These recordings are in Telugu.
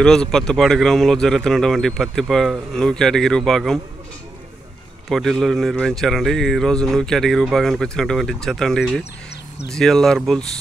ఈరోజు పత్తిపాడు గ్రామంలో జరుగుతున్నటువంటి న్యూ కేటగిరీ విభాగం పోటీలు నిర్వహించారండి. ఈరోజు న్యూ కేటగిరీ విభాగానికి వచ్చినటువంటి జత అండి ఇవి GLR bulls.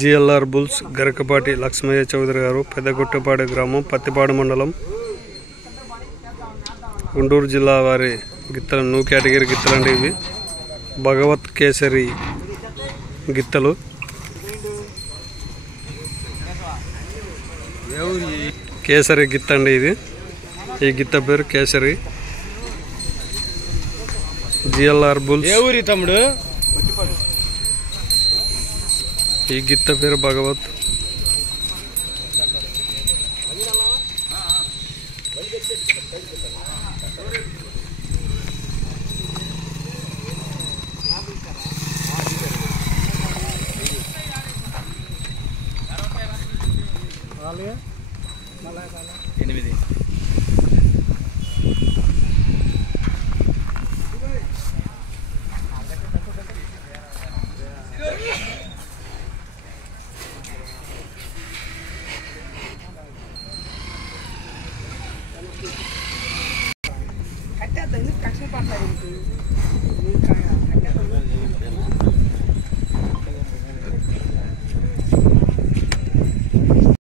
GLR bulls Garakapati Lakshmaiah Chowdary garu, Peddaguttapadu గ్రామం, పత్తిపాడు మండలం, గుంటూరు జిల్లా వారి గిత్తలు న్యూ కేటగిరీ గిత్తలండి ఇవి. భగవత్ కేసరి గిత్తలు. కేసరి గిత్త అండి ఇది. ఈ గిత్త పేరు కేసరి. GLR bulls. తమ్ముడు ఈ గిత్త పేరు భగవత్. ఎనిమిది